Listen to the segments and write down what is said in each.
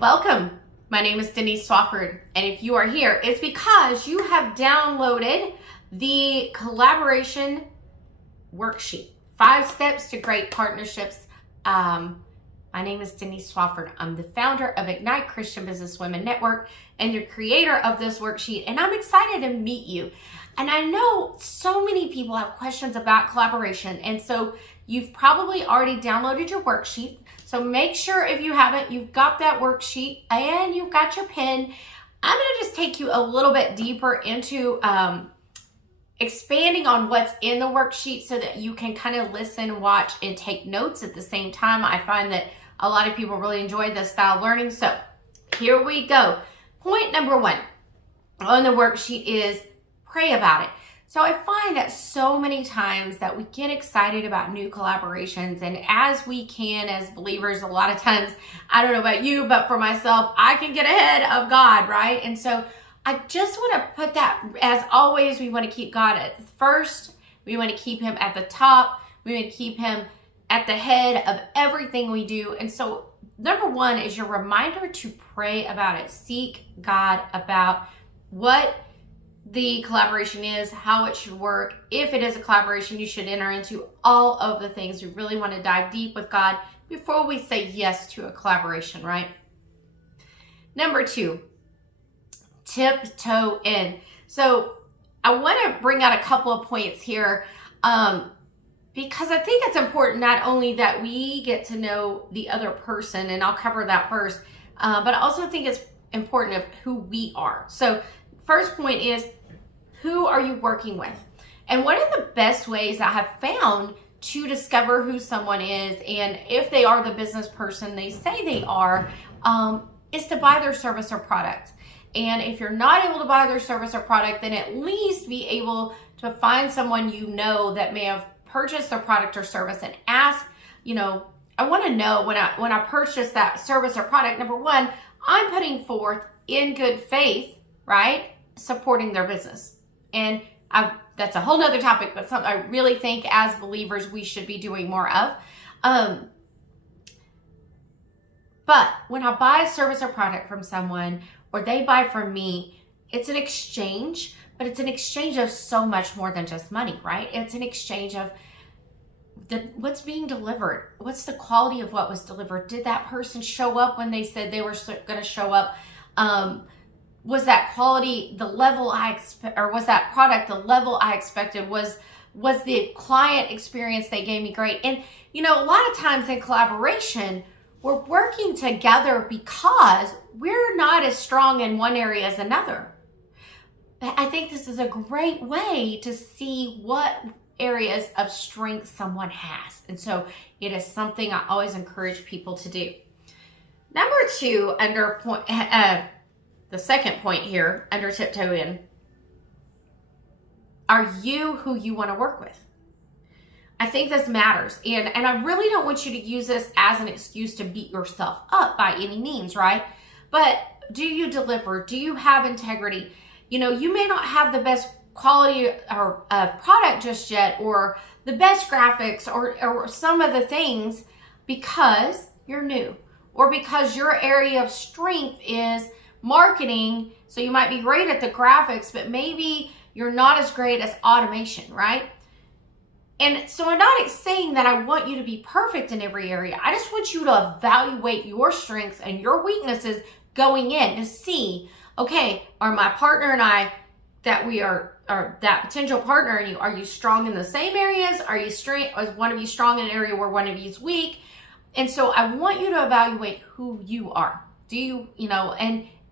Welcome. My name is Denise Swafford, and if you are here, it's because you have downloaded the collaboration worksheet, 5 steps to great partnerships. My name is Denise Swafford. I'm the founder of Ignite Christian Business Women Network and the creator of this worksheet, and I'm excited to meet you. And I know so many people have questions about collaboration, and so you've probably already downloaded your worksheet. So make sure if you haven't, you've got that worksheet and you've got your pen. I'm going to just take you a little bit deeper into expanding on what's in the worksheet so that you can kind of listen, watch, and take notes at the same time. I find that a lot of people really enjoy this style of learning. So here we go. Point number 1 on the worksheet is pray about it. So I find that so many times that we get excited about new collaborations, and as we can as believers, a lot of times, I don't know about you, but for myself, I can get ahead of God, right? And so I just want to put that, as always, we want to keep God at first. We want to keep him at the top. We want to keep him at the head of everything we do. And so number 1 is your reminder to pray about it. Seek God about what the collaboration is, how it should work. If it is a collaboration, you should enter into all of the things. We really want to dive deep with God before we say yes to a collaboration, right? Number 2, tiptoe in. So I want to bring out a couple of points here because I think it's important not only that we get to know the other person, and I'll cover that first, but I also think it's important of who we are. So first point is, who are you working with? And one of the best ways I have found to discover who someone is, and if they are the business person they say they are, is to buy their service or product. And if you're not able to buy their service or product, then at least be able to find someone you know that may have purchased their product or service and ask, I want to know when I purchase that service or product, number 1, I'm putting forth in good faith, right? Supporting their business. And that's a whole nother topic, but something I really think as believers we should be doing more of. But when I buy a service or product from someone, or they buy from me, it's an exchange, but it's an exchange of so much more than just money, right? It's an exchange of what's being delivered. What's the quality of what was delivered? Did that person show up when they said they were going to show up? Was that quality the level I expect, or was that product the level I expected? Was the client experience they gave me great? And a lot of times in collaboration, we're working together because we're not as strong in one area as another. I think this is a great way to see what areas of strength someone has. And so it is something I always encourage people to do. Number 2, under point, the second point here, under tiptoe in, are you who you want to work with? I think this matters. And I really don't want you to use this as an excuse to beat yourself up by any means, right? But do you deliver? Do you have integrity? You may not have the best quality or product just yet, or the best graphics, or some of the things because you're new, or because your area of strength is marketing. So you might be great at the graphics, but maybe you're not as great as automation, right? And so I'm not saying that I want you to be perfect in every area. I just want you to evaluate your strengths and your weaknesses going in to see, okay, are my partner and I, or that potential partner and you, are you strong in the same areas? Is one of you strong in an area where one of you is weak? And so I want you to evaluate who you are. Do you,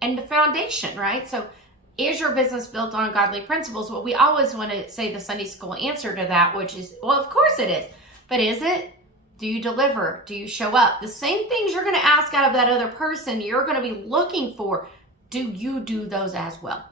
and the foundation, right? So is your business built on godly principles? Well, we always want to say the Sunday school answer to that, which is, well, of course it is. But is it? Do you deliver? Do you show up? The same things you're going to ask out of that other person, you're going to be looking for. Do you do those as well?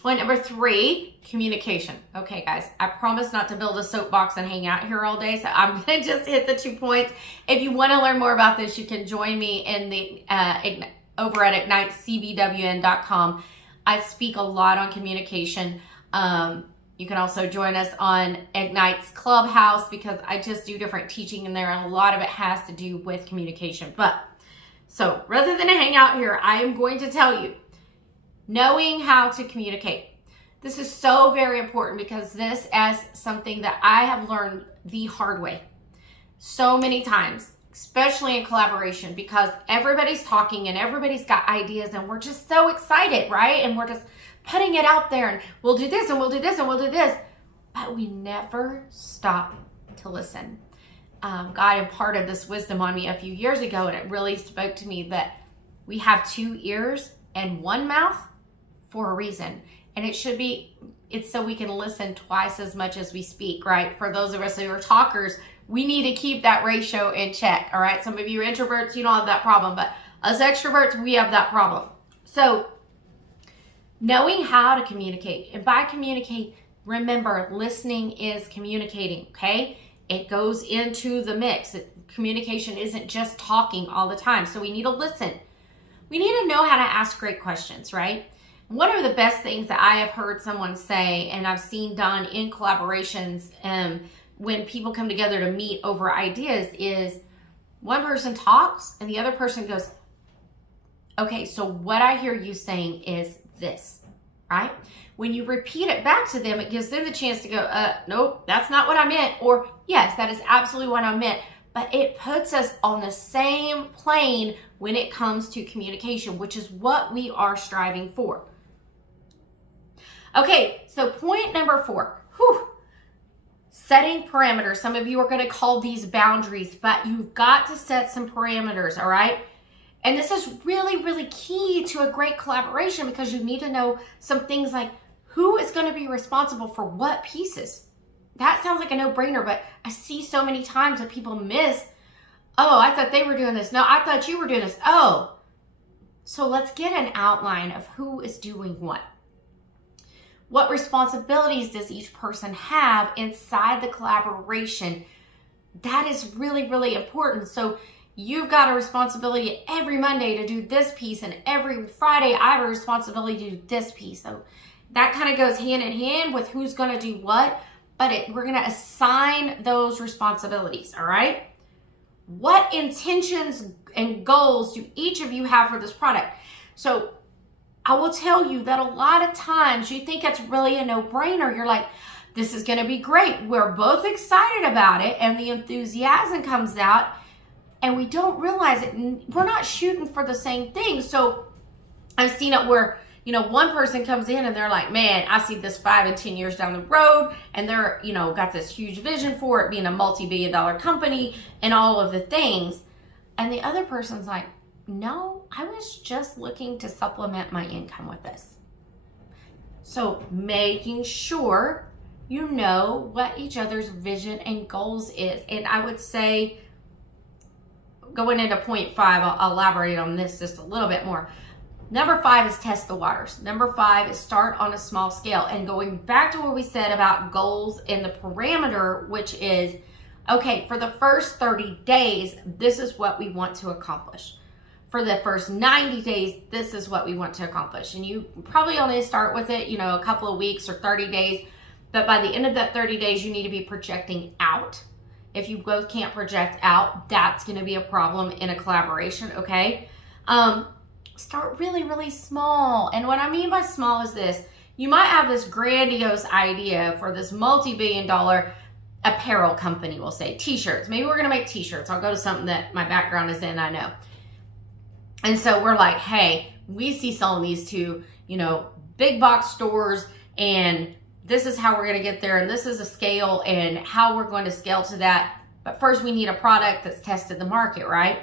Point number 3, communication. Okay, guys, I promise not to build a soapbox and hang out here all day, so I'm going to just hit the 2 points. If you want to learn more about this, you can join me in the over at ignitecbwn.com. I speak a lot on communication. You can also join us on Ignite's Clubhouse because I just do different teaching in there, and a lot of it has to do with communication. But So rather than hang out here, I am going to tell you, knowing how to communicate. This is so very important because this is something that I have learned the hard way so many times, especially in collaboration, because everybody's talking and everybody's got ideas and we're just so excited, right? And we're just putting it out there and we'll do this and we'll do this and we'll do this, but we never stop to listen. God imparted this wisdom on me a few years ago, and it really spoke to me that we have 2 ears and 1 mouth for a reason. And it's so we can listen twice as much as we speak, right? For those of us who are talkers, we need to keep that ratio in check, all right? Some of you introverts, you don't have that problem, but us extroverts, we have that problem. So knowing how to communicate, and by communicate, remember, listening is communicating, okay? It goes into the mix. Communication isn't just talking all the time, so we need to listen. We need to know how to ask great questions, right? One of the best things that I have heard someone say, and I've seen done in collaborations when people come together to meet over ideas, is one person talks and the other person goes, okay, so what I hear you saying is this, right? When you repeat it back to them, it gives them the chance to go, nope, that's not what I meant. Or yes, that is absolutely what I meant. But it puts us on the same plane when it comes to communication, which is what we are striving for. Okay, so point number 4, setting parameters. Some of you are going to call these boundaries, but you've got to set some parameters, all right? And this is really, really key to a great collaboration because you need to know some things like who is going to be responsible for what pieces. That sounds like a no-brainer, but I see so many times that people miss, oh, I thought they were doing this. No, I thought you were doing this. Oh, so let's get an outline of who is doing what. What responsibilities does each person have inside the collaboration? That is really, really important. So you've got a responsibility every Monday to do this piece, and every Friday I have a responsibility to do this piece. So that kind of goes hand in hand with who's going to do what, but we're going to assign those responsibilities, all right? What intentions and goals do each of you have for this product? So I will tell you that a lot of times you think it's really a no-brainer. You're like, this is going to be great. We're both excited about it, and the enthusiasm comes out, and we don't realize it. We're not shooting for the same thing. So I've seen it where, one person comes in and they're like, man, I see this 5 and 10 years down the road, and they're, got this huge vision for it being a multi-billion-dollar company and all of the things. And the other person's like, no, I was just looking to supplement my income with this. So making sure you know what each other's vision and goals is. And I would say, going into point 5, I'll elaborate on this just a little bit more. Number 5 is test the waters. Number 5 is start on a small scale. And going back to what we said about goals and the parameter, which is, okay, for the first 30 days, this is what we want to accomplish. For the first 90 days, this is what we want to accomplish. And you probably only start with it, a couple of weeks or 30 days. But by the end of that 30 days, you need to be projecting out. If you both can't project out, that's going to be a problem in a collaboration, okay? Start really, really small. And what I mean by small is this. You might have this grandiose idea for this multi-billion-dollar apparel company, we'll say, t-shirts. Maybe we're going to make t-shirts. I'll go to something that my background is in, I know. And so we're like, hey, we see selling these to, big box stores, and this is how we're going to get there, and this is a scale and how we're going to scale to that. But first we need a product that's tested the market, right?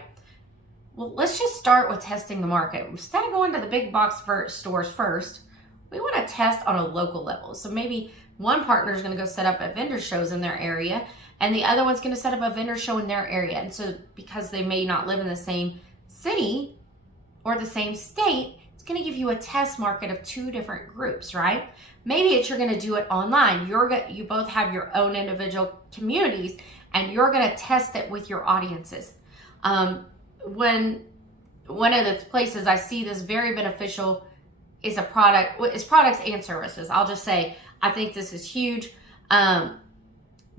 Well, let's just start with testing the market. Instead of going to the big box stores first, we want to test on a local level. So maybe one partner is going to go set up a vendor shows in their area, and the other one's going to set up a vendor show in their area. And so because they may not live in the same city or the same state, it's going to give you a test market of 2 different groups, right? Maybe you're going to do it online. You both have your own individual communities, and you're going to test it with your audiences. When one of the places I see this very beneficial is products and services. I'll just say, I think this is huge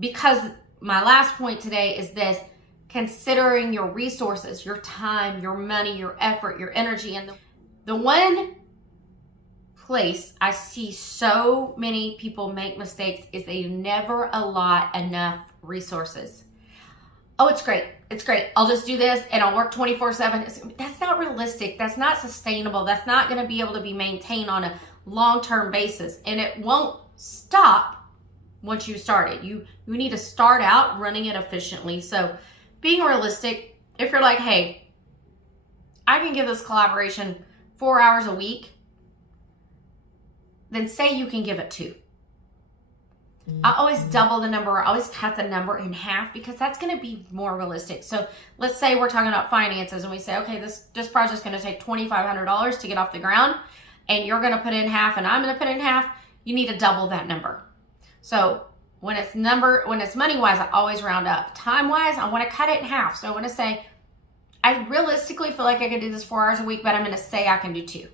because my last point today is this: considering your resources, your time, your money, your effort, your energy. And the one place I see so many people make mistakes is they never allot enough resources. Oh, it's great. It's great. I'll just do this and I'll work 24/7. That's not realistic. That's not sustainable. That's not going to be able to be maintained on a long-term basis. And it won't stop once you start it. You need to start out running it efficiently. So being realistic, if you're like, hey, I can give this collaboration 4 hours a week, then say you can give it 2. I always double the number, or always cut the number in half, because that's going to be more realistic. So let's say we're talking about finances and we say, okay, this project's going to take $2,500 to get off the ground, and you're going to put in half and I'm going to put in half. You need to double that number. So when it's money wise, I always round up. Time wise, I want to cut it in half. So I want to say, I realistically feel like I could do this 4 hours a week, but I'm going to say I can do 2.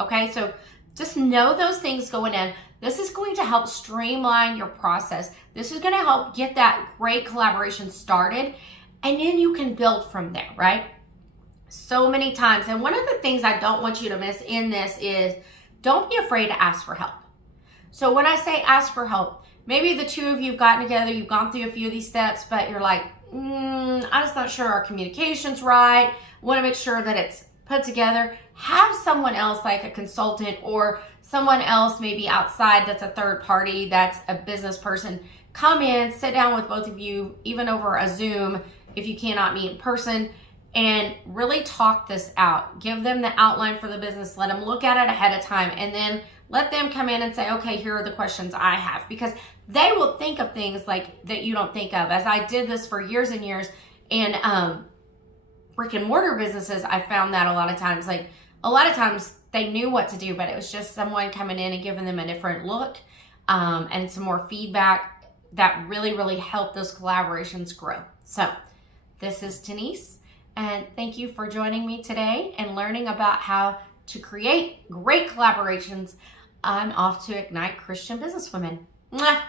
Okay, so just know those things going in. This is going to help streamline your process. This is going to help get that great collaboration started, and then you can build from there, right? So many times, and one of the things I don't want you to miss in this is don't be afraid to ask for help. So when I say ask for help, maybe the two of you have gotten together, you've gone through a few of these steps, but you're like, I'm just not sure our communication's right. I want to make sure that it's put together. Have someone else, like a consultant or someone else maybe outside that's a third party, that's a business person, come in, sit down with both of you, even over a Zoom if you cannot meet in person, and really talk this out. Give them the outline for the business. Let them look at it ahead of time, and then let them come in and say, okay, here are the questions I have, because they will think of things like that you don't think of. As I did this for years and years in brick and mortar businesses, I found that a lot of times they knew what to do, but it was just someone coming in and giving them a different look and some more feedback that really, really helped those collaborations grow. So this is Denise, and thank you for joining me today and learning about how to create great collaborations. I'm off to Ignite Christian Businesswomen. Mwah!